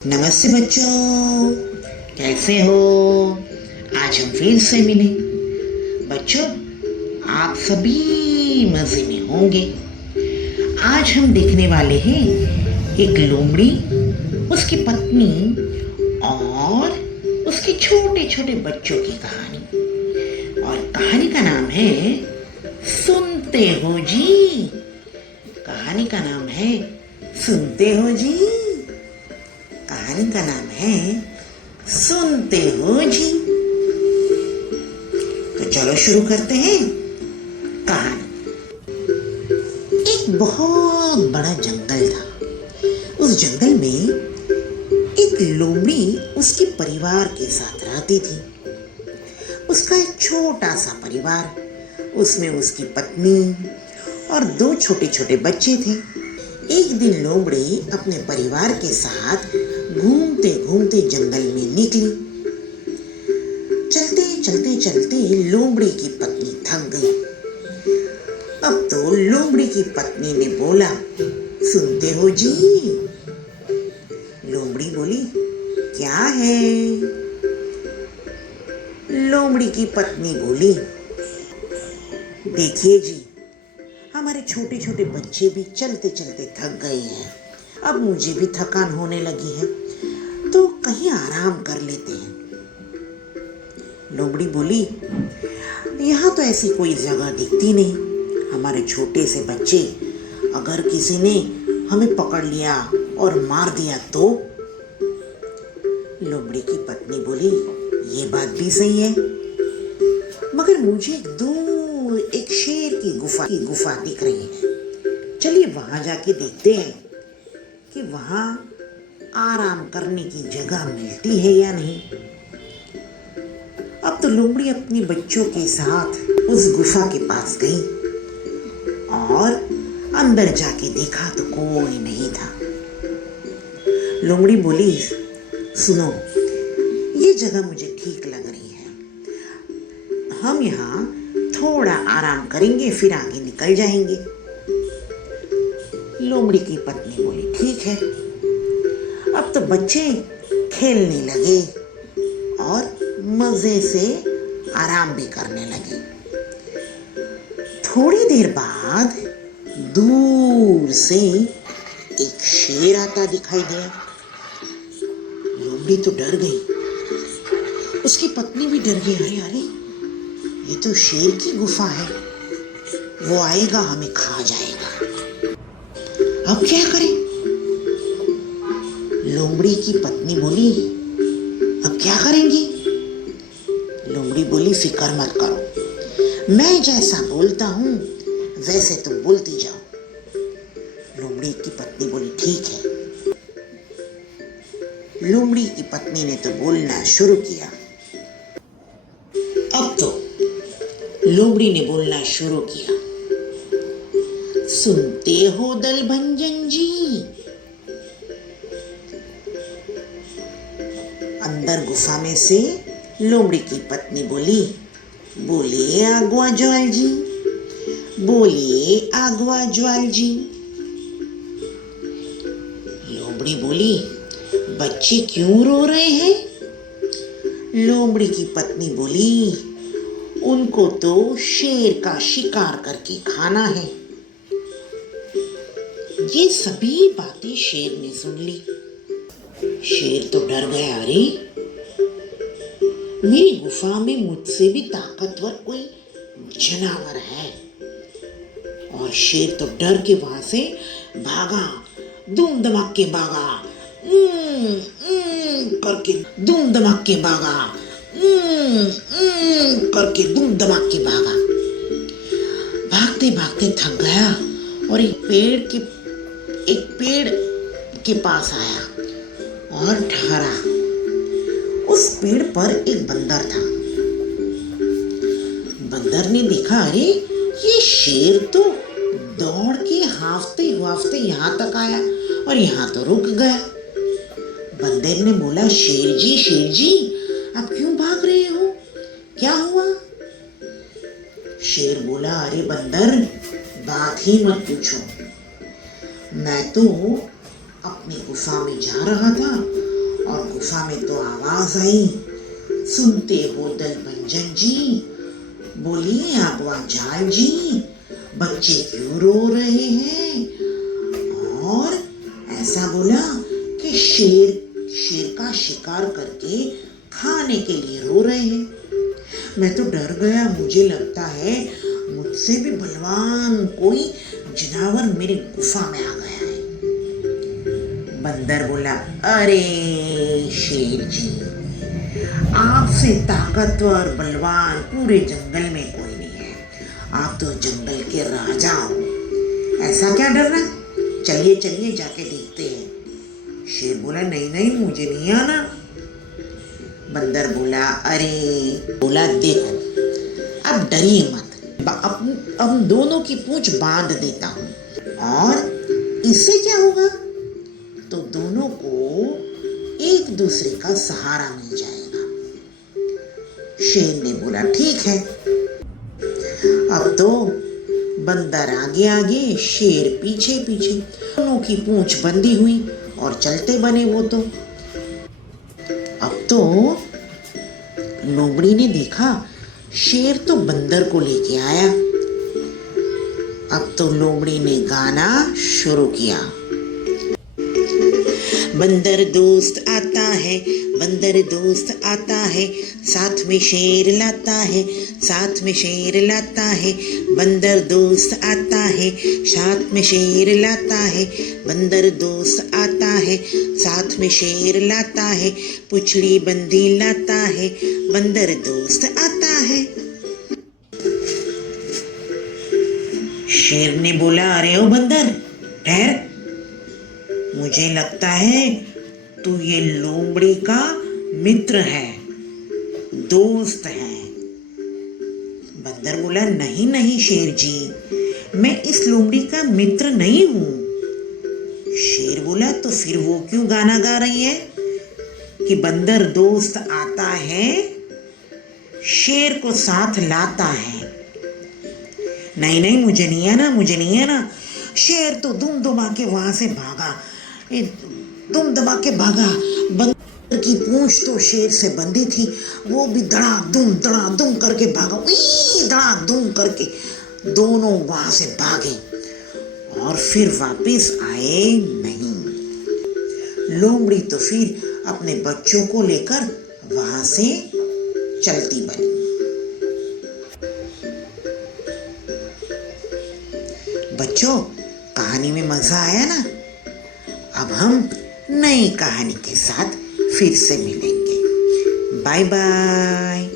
नमस्ते बच्चों, कैसे हो? आज हम फिर से मिले। बच्चों, आप सभी मजे में होंगे। आज हम देखने वाले हैं एक लोमड़ी, उसकी पत्नी और उसके छोटे छोटे बच्चों की कहानी। और कहानी का नाम है सुनते हो जी। कहानी का नाम है सुनते हो जी। कहानी का नाम है सुनते हो जी। तो चलो शुरू करते हैं कहानी। एक बहुत बड़ा जंगल था। उस जंगल में एक लोमड़ी उसके परिवार के साथ रहती थी। उसका एक छोटा सा परिवार, उसमें उसकी पत्नी और 2 छोटे छोटे बच्चे थे। एक दिन लोमड़ी अपने परिवार के साथ घूमते घूमते जंगल में निकली। चलते चलते चलते लोमड़ी की पत्नी थक गई। अब तो लोमड़ी की पत्नी ने बोला, सुनते हो जी? लोमड़ी बोली, क्या है? लोमड़ी की पत्नी बोली, देखिए जी, हमारे छोटे छोटे बच्चे भी चलते चलते थक गए हैं। अब मुझे भी थकान होने लगी है, तो कहीं आराम कर लेते हैं। लोमड़ी बोली, यहाँ तो ऐसी कोई जगह दिखती नहीं। हमारे छोटे से बच्चे, अगर किसी ने हमें पकड़ लिया और मार दिया तो? लोमड़ी की पत्नी बोली, ये बात भी सही है, मगर मुझे दूर एक शेर की गुफा दिख रही है। चलिए वहां जाके देखते हैं कि वहां आराम करने की जगह मिलती है या नहीं। अब तो लोमड़ी अपने बच्चों के साथ उस गुफा के पास गई और अंदर जाके देखा तो कोई नहीं था। लोमड़ी बोली, सुनो, ये जगह मुझे ठीक लग रही है। हम यहाँ थोड़ा आराम करेंगे, फिर आगे निकल जाएंगे। लोमड़ी की पत्नी बोली, ठीक है। अब तो बच्चे खेलने लगे और मजे से आराम भी करने लगे। थोड़ी देर बाद दूर से एक शेर आता दिखाई दिया। लोमड़ी तो डर गई, उसकी पत्नी भी डर गई। अरे अरे, ये तो शेर की गुफा है, वो आएगा हमें खा जाएगा। अब क्या करें? लोमड़ी की पत्नी बोली, अब क्या करेंगी? लोमड़ी बोली, फिक्र मत करो, मैं जैसा बोलता हूँ वैसे तुम बोलती जाओ। लोमड़ी की पत्नी बोली, ठीक है। लोमड़ी की पत्नी ने तो बोलना शुरू किया। अब तो लोमड़ी ने बोलना शुरू किया, सुनते हो दलभंजन जी? अंदर गुफा में से लोमड़ी की पत्नी बोली, बोले आगवा ज्वाल जी, बोले आगवा ज्वाल जी। लोमड़ी बोली, बच्चे क्यों रो रहे हैं? लोमड़ी की पत्नी बोली, उनको तो शेर का शिकार करके खाना है। ये सभी बातें शेर ने सुन ली। शेर तो डर गया, अरे मेरी गुफा में मुझसे भी ताकतवर कोई जानवर है। और शेर तो डर के वहां से भागा, धूम धमाक के भागा, करके धूम धमाक के भागा, करके धूम धमाक के भागा। भागते भागते थक गया और एक पेड़ के पास आया और ठहरा। उस पेड़ पर एक बंदर था। बंदर ने देखा, अरे ये शेर तो दौड़ के हांफते यहाँ तक आया और यहाँ तो रुक गया। बंदर ने बोला, शेर जी, आप क्यों भाग रहे हो? क्या हुआ? शेर बोला, अरे बंदर, बात ही मत पूछो। मैं तो अपनी गुफा में जा रहा था और गुफा में तो आवाज आई, सुनते हो दलभंजन जी, बोलिए आगवा जाल जी, बच्चे क्यों रो रहे हैं। और ऐसा बोला कि शेर का शिकार करके खाने के लिए रो रहे हैं। मैं तो डर गया, मुझे लगता है मुझसे भी बलवान कोई जानवर मेरी गुफा में आ गया है। बंदर बोला, अरे शेर जी, आपसे ताकतवर बलवान पूरे जंगल में कोई नहीं है, आप तो जंगल के राजा हो, ऐसा क्या डर रहा, चलिए चलिए जाके देखते हैं। शेर बोला, नहीं नहीं मुझे नहीं आना। बंदर बोला, अरे बोला, देखो अब डरिए मत, अब दोनों की पूंछ बांध देता हूं, और इससे क्या होगा, तो दोनों को एक दूसरे का सहारा मिल जाएगा। शेर ने बोला, ठीक है। अब तो बंदर आगे आगे, शेर पीछे पीछे, दोनों की पूंछ बंधी हुई और चलते बने वो तो। अब तो लोमड़ी ने देखा शेर तो बंदर को लेके आया। अब तो लोमड़ी ने गाना शुरू किया, बंदर दोस्त आता है, बंदर दोस्त आता है, साथ में शेर लाता है, साथ में शेर लाता है, बंदर दोस्त आता है, साथ में शेर लाता है, बंदर दोस्त आता है, साथ में शेर लाता है, पुछड़ी बंदी लाता है, बंदर दोस्त आता है। शेर ने बोला, अरे ओ बंदर, ठहर, मुझे लगता है तू ये लोमड़ी का मित्र है, दोस्त है। बंदर बोला, नहीं नहीं शेर जी, मैं इस लोमड़ी का मित्र नहीं हूं। शेर बोला, तो फिर वो क्यों गाना गा रही है कि बंदर दोस्त आता है, शेर को साथ लाता है। नहीं नहीं मुझे नहीं आना, मुझे नहीं आना। शेर तो दुम दुमा के वहां से भागा, दुम दबा के भागा। बंदर की पूंछ तो शेर से बंधी थी, वो भी धड़ा दुम करके भागा, धड़ा दुम करके दोनों वहां से भागे और फिर वापस आए नहीं। लोमड़ी तो फिर अपने बच्चों को लेकर वहां से चलती बनी। बच्चों, कहानी में मजा आया ना? अब हम नई कहानी के साथ फिर से मिलेंगे। Bye bye.